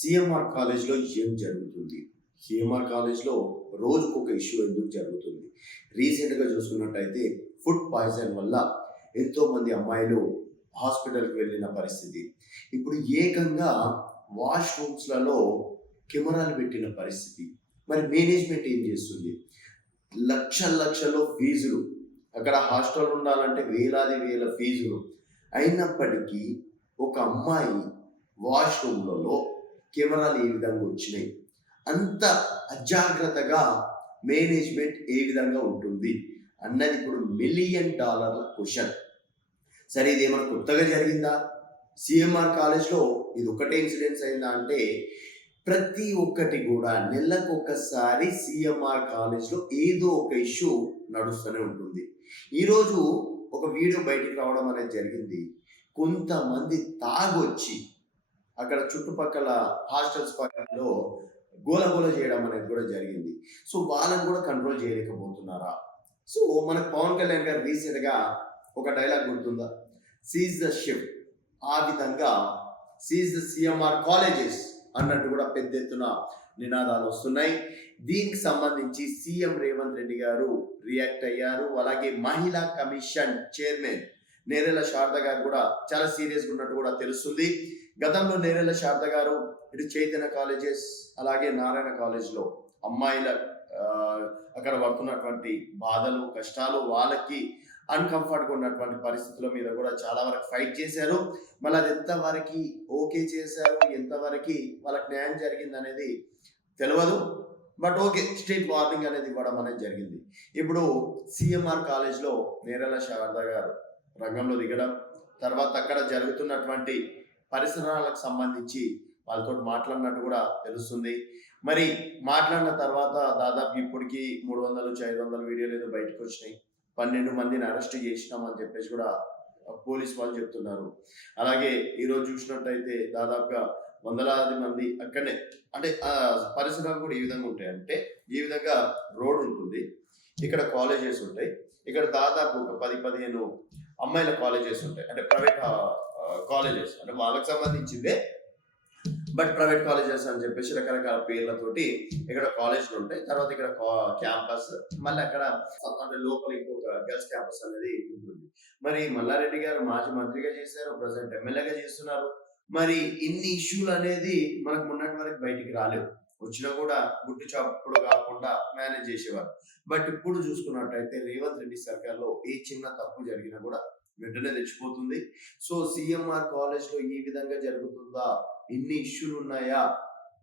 CMR కాలేజ్లో ఏం జరుగుతుంది? సిఎంఆర్ కాలేజ్లో రోజుకొక ఇష్యూ ఎందుకు జరుగుతుంది? రీసెంట్‌గా చూసుకున్నట్టయితే ఫుడ్ పాయిజన్ వల్ల ఎంతోమంది అమ్మాయిలు హాస్పిటల్‌కి వెళ్ళిన పరిస్థితి. ఇప్పుడు ఏకంగా వాష్‌రూమ్స్‌లలో కెమెరాలు పెట్టిన పరిస్థితి. మరి మేనేజ్‌మెంట్ ఏం చేస్తుంది? లక్షల్లో ఫీజులు. అక్కడ హాస్టల్ ఉండాలంటే వేలాది వేల ఫీజులు. అయినప్పటికీ ఒక అమ్మాయి వాష్‌రూమ్‌లలో కెమెరాలు ఏ విధంగా వచ్చినాయి? అంత అజాగ్రత్తగా మేనేజ్మెంట్ ఏ విధంగా ఉంటుంది అన్నది ఇప్పుడు $1,000,000 క్వశ్చన్. సరే, ఇదేమైనా కొత్తగా జరిగిందా? సిఎంఆర్ కాలేజ్లో ఇది ఒకటే ఇన్సిడెంట్స్ అయిందా అంటే, ప్రతి ఒక్కటి కూడా నెలకొకసారి సిఎంఆర్ కాలేజ్లో ఏదో ఒక ఇష్యూ నడుస్తూనే ఉంటుంది. ఈరోజు ఒక వీడియో బయటికి రావడం అనేది జరిగింది. కొంతమంది తాగొచ్చి అక్కడ చుట్టుపక్కల హాస్టల్స్ పక్కనలో గోలగోల చేయడం అనేది కూడా జరిగింది. సో వాళ్ళని కూడా కంట్రోల్ చేయలేకపోతున్నారా? సో మనకు పవన్ కళ్యాణ్ గారు రీసెంట్గా ఒక డైలాగ్ గుర్తుందా? Seize the ship. ఆ విధంగా సీజ్ ద సిఎంఆర్ కాలేజెస్ అన్నట్టు కూడా పెద్ద ఎత్తున నినాదాలు వస్తున్నాయి. దీనికి సంబంధించి సీఎం రేవంత్ రెడ్డి గారు రియాక్ట్ అయ్యారు. అలాగే మహిళా కమిషన్ చైర్మన్ నేరెల శారద గారు కూడా చాలా సీరియస్గా ఉన్నట్టు కూడా తెలుస్తుంది. గతంలో నేరెల శారద గారు ఇటు చైతన్య కాలేజెస్ అలాగే నారాయణ కాలేజ్లో అమ్మాయిల అక్కడ పడుతున్నటువంటి బాధలు కష్టాలు, వాళ్ళకి అన్కంఫర్ట్గా ఉన్నటువంటి పరిస్థితుల మీద కూడా చాలా వరకు ఫైట్ చేశారు. మళ్ళీ అది ఎంతవరకు ఓకే చేశారు, ఎంతవరకు వాళ్ళకి న్యాయం జరిగింది అనేది తెలియదు. బట్ ఓకే, స్ట్రీట్ వార్నింగ్ అనేది ఇవ్వడం అనేది జరిగింది. ఇప్పుడు సిఎంఆర్ కాలేజ్లో నేరెల శారద గారు రంగంలో దిగడం, తర్వాత అక్కడ జరుగుతున్నటువంటి పరిసరాలకు సంబంధించి వాళ్ళతో మాట్లాడినట్టు కూడా తెలుస్తుంది. మరి మాట్లాడిన తర్వాత దాదాపు ఇప్పటికి 300 నుంచి 500 వీడియోలు ఏదో బయటకు వచ్చినాయి. 12 మందిని అరెస్ట్ చేసినామని చెప్పేసి కూడా పోలీస్ వాళ్ళు చెప్తున్నారు. అలాగే ఈరోజు చూసినట్టయితే దాదాపుగా వందలాది మంది అక్కడనే, అంటే పరిసరాలు కూడా ఏ విధంగా ఉంటాయి అంటే, ఈ విధంగా రోడ్ ఉంటుంది, ఇక్కడ కాలేజెస్ ఉంటాయి, ఇక్కడ దాదాపు ఒక 10-15 అమ్మాయిల కాలేజెస్ ఉంటాయి, అంటే ప్రైవేట్ కాలేజెస్, అంటే వాళ్ళకి సంబంధించిందే బట్ ప్రైవేట్ కాలేజెస్ అని చెప్పేసి రకరకాల పేర్లతోటి ఇక్కడ కాలేజ్లు ఉంటాయి. తర్వాత ఇక్కడ క్యాంపస్, మళ్ళీ అక్కడ అంటే లోపల ఇంకొక గర్ల్స్ క్యాంపస్ అనేది ఉంటుంది. మరి మల్లారెడ్డి గారు మాజీ మంత్రిగా చేశారు, ప్రజెంట్ ఎమ్మెల్యేగా చేస్తున్నారు. మరి ఇన్ని ఇష్యూలు అనేది మనకు మొన్నటి వరకు బయటికి రాలేవు. వచ్చినా కూడా గుట్టు చాపుడు కాకుండా మేనేజ్ చేసేవారు. బట్ ఇప్పుడు చూసుకున్నట్టయితే రేవంత్ రెడ్డి సర్కార్లో ఏ చిన్న తప్పు జరిగినా కూడా వెంటనే తెచ్చిపోతుంది. సో సిఎంఆర్ కాలేజ్లో ఈ విధంగా జరుగుతుందా, ఇన్ని ఇష్యూలు ఉన్నాయా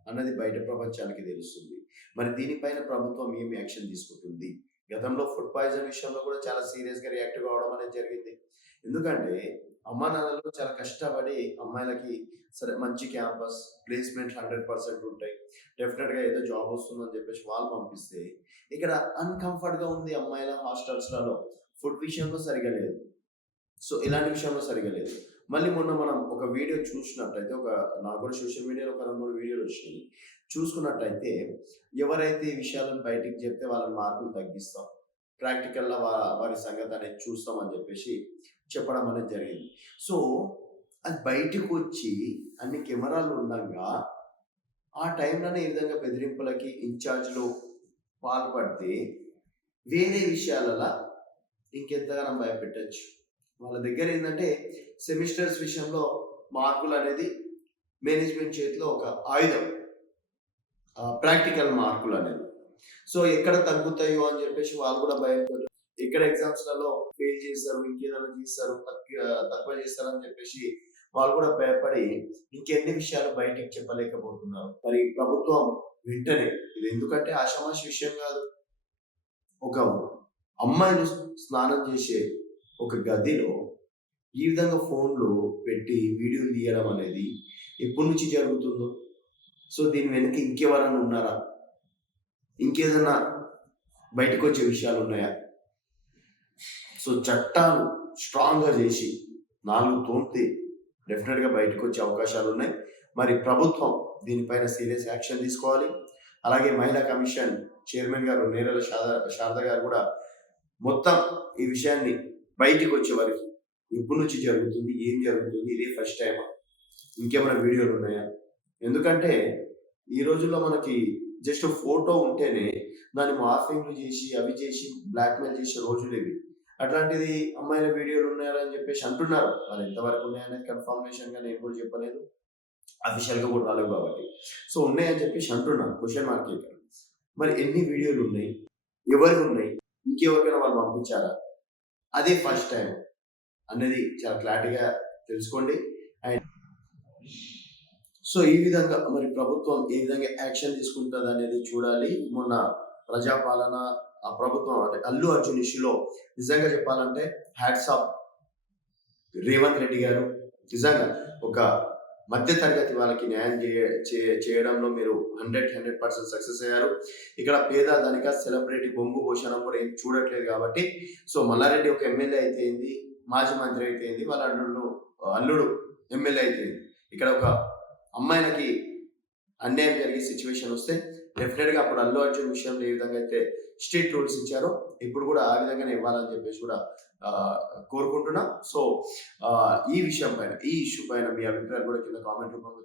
అన్నది బయట ప్రపంచానికి తెలుస్తుంది. మరి దీనిపైన ప్రభుత్వం ఏం యాక్షన్ తీసుకుంటుంది? గతంలో ఫుడ్ పాయిజన్ విషయంలో కూడా చాలా సీరియస్గా రియాక్ట్ కావడం అనేది జరిగింది. ఎందుకంటే అమ్మా నాన్నలు చాలా కష్టపడి అమ్మాయిలకి సరే మంచి క్యాంపస్ ప్లేస్మెంట్ 100% ఉంటాయి, డెఫినెట్గా ఏదో జాబ్ వస్తుందని చెప్పేసి వాళ్ళు పంపిస్తే, ఇక్కడ అన్కంఫర్ట్గా ఉంది అమ్మాయిల హాస్టల్స్లలో. ఫుడ్ విషయంలో సరిగా లేదు, సో ఇలాంటి విషయంలో సరిగా లేదు. మళ్ళీ మొన్న మనం ఒక వీడియో చూసినట్టయితే, నాకు కూడా సోషల్ మీడియాలో ఒక 2-3 వీడియోలు వచ్చినాయి. చూసుకున్నట్టయితే ఎవరైతే ఈ విషయాలను బయటికి చెప్తే వాళ్ళని మార్కులు తగ్గిస్తాం, ప్రాక్టికల్గా వారి సంగతి అనేది చూస్తామని చెప్పేసి చెప్పడం అనేది జరిగింది. సో అది బయటకు వచ్చి అన్ని కెమెరాలు ఉండగా ఆ టైంలోనే ఈ విధంగా బెదిరింపులకి ఇన్ఛార్జ్లు పాల్పడితే వేరే విషయాలలో ఇంకెంతగానో భయపెట్టచ్చు. వాళ్ళ దగ్గర ఏంటంటే సెమిస్టర్స్ విషయంలో మార్కులు అనేది మేనేజ్మెంట్ చేతిలో ఒక ఆయుధం, ప్రాక్టికల్ మార్కులు అనేది. సో ఎక్కడ తగ్గుతాయో అని చెప్పేసి వాళ్ళు కూడా భయంతో, ఎక్కడ ఎగ్జామ్స్లలో ఫెయిల్ చేస్తారు, ఇంకేదైనా చేస్తారు, తక్కువ చేస్తారని చెప్పేసి వాళ్ళు కూడా భయపడి ఇంకెన్ని విషయాలు బయటికి చెప్పలేకపోతున్నారు. మరి ప్రభుత్వం వెంటనే, ఇది ఎందుకంటే ఆషామాషి విషయం కాదు, ఒక అమ్మాయిని స్నానం చేసే ఒక గదిలో ఈ విధంగా ఫోన్లు పెట్టి వీడియోలు తీయడం అనేది ఎప్పటి నుంచి జరుగుతుందో, సో దీని వెనక ఇంకెవరన్నా ఉన్నారా, ఇంకేదన్నా బయటకు వచ్చే విషయాలు ఉన్నాయా? సో చట్టాలు స్ట్రాంగ్గా చేసి 4 తోమితే డెఫినెట్గా బయటకు వచ్చే అవకాశాలు ఉన్నాయి. మరి ప్రభుత్వం దీనిపైన సీరియస్ యాక్షన్ తీసుకోవాలి. అలాగే మహిళా కమిషన్ చైర్మన్ గారు నేరెల శారద గారు కూడా మొత్తం ఈ విషయాన్ని బయటికి వచ్చే వరకు ఎప్పటి నుంచి జరుగుతుంది, ఏం జరుగుతుంది, ఇదే ఫస్ట్ టైమా, ఇంకేమైనా వీడియోలు ఉన్నాయా, ఎందుకంటే ఈ రోజుల్లో మనకి జస్ట్ ఫోటో ఉంటేనే దాన్ని మార్ఫింగ్‌లు చేసి, అవి చేసి బ్లాక్‌మెయిల్ చేసే రోజులివి. అట్లాంటిది అమ్మాయిల వీడియోలు ఉన్నాయని చెప్పేసి అంటున్నారు. మరి ఎంతవరకు ఉన్నాయనేది కన్ఫర్మేషన్‌గా నేను కూడా చెప్పలేదు. అఫీషియల్‌గా కూడా రాలేవు కాబట్టి. సో, ఉన్నాయని చెప్పేసి అంటున్నారు. క్వెషన్ మార్కే ఇక్కడ. మరి ఎన్ని వీడియోలున్నాయి? ఎవరివున్నాయి? ఇంకెవరికైనా వాళ్ళు పంపించారా? అదే ఫస్ట్ టైమ్ అనేది చాలా క్లారిటీగా తెలుసుకోండి. అండ్ సో, ఈ విధంగా మరి ప్రభుత్వం ఏ విధంగా యాక్షన్ తీసుకుంటదనేది చూడాలి. మొన్న ప్రజాపాలన ఆ ప్రభుత్వం అంటే అల్లు అర్జున్ ఇష్యూలో నిజంగా చెప్పాలంటే హ్యాట్స్ ఆఫ్ రేవంత్ రెడ్డి గారు. నిజంగా ఒక మధ్య తరగతి వాళ్ళకి న్యాయం చేయడంలో మీరు 100% సక్సెస్ అయ్యారు. ఇక్కడ పేద, ధనిక, సెలబ్రిటీ బొంగు భూషణం కూడా ఏం చూడట్లేదు కాబట్టి, సో మల్లారెడ్డి ఒక ఎమ్మెల్యే అయితే ఏంది, మాజీ మంత్రి అయితే ఏంది, వాళ్ళ అల్లుడు ఎమ్మెల్యే అయితే ఏంది. ఇక్కడ ఒక అమ్మాయిలకి అన్యాయం జరిగే సిచ్యువేషన్ వస్తే డెఫినెట్‌గా అప్పుడు అల్లు అర్జున్ విషయంలో ఏ విధంగా అయితే స్ట్రిక్ట్ రూల్స్ ఇచ్చారో, ఇప్పుడు కూడా ఆ విధంగానే ఇవ్వాలని చెప్పేసి కూడా కోరుకుంటున్నా. సో ఈ విషయం పైన, ఈ ఇష్యూ పైన మీ అభిప్రాయాలు కూడా కింద కామెంట్ రూపంలో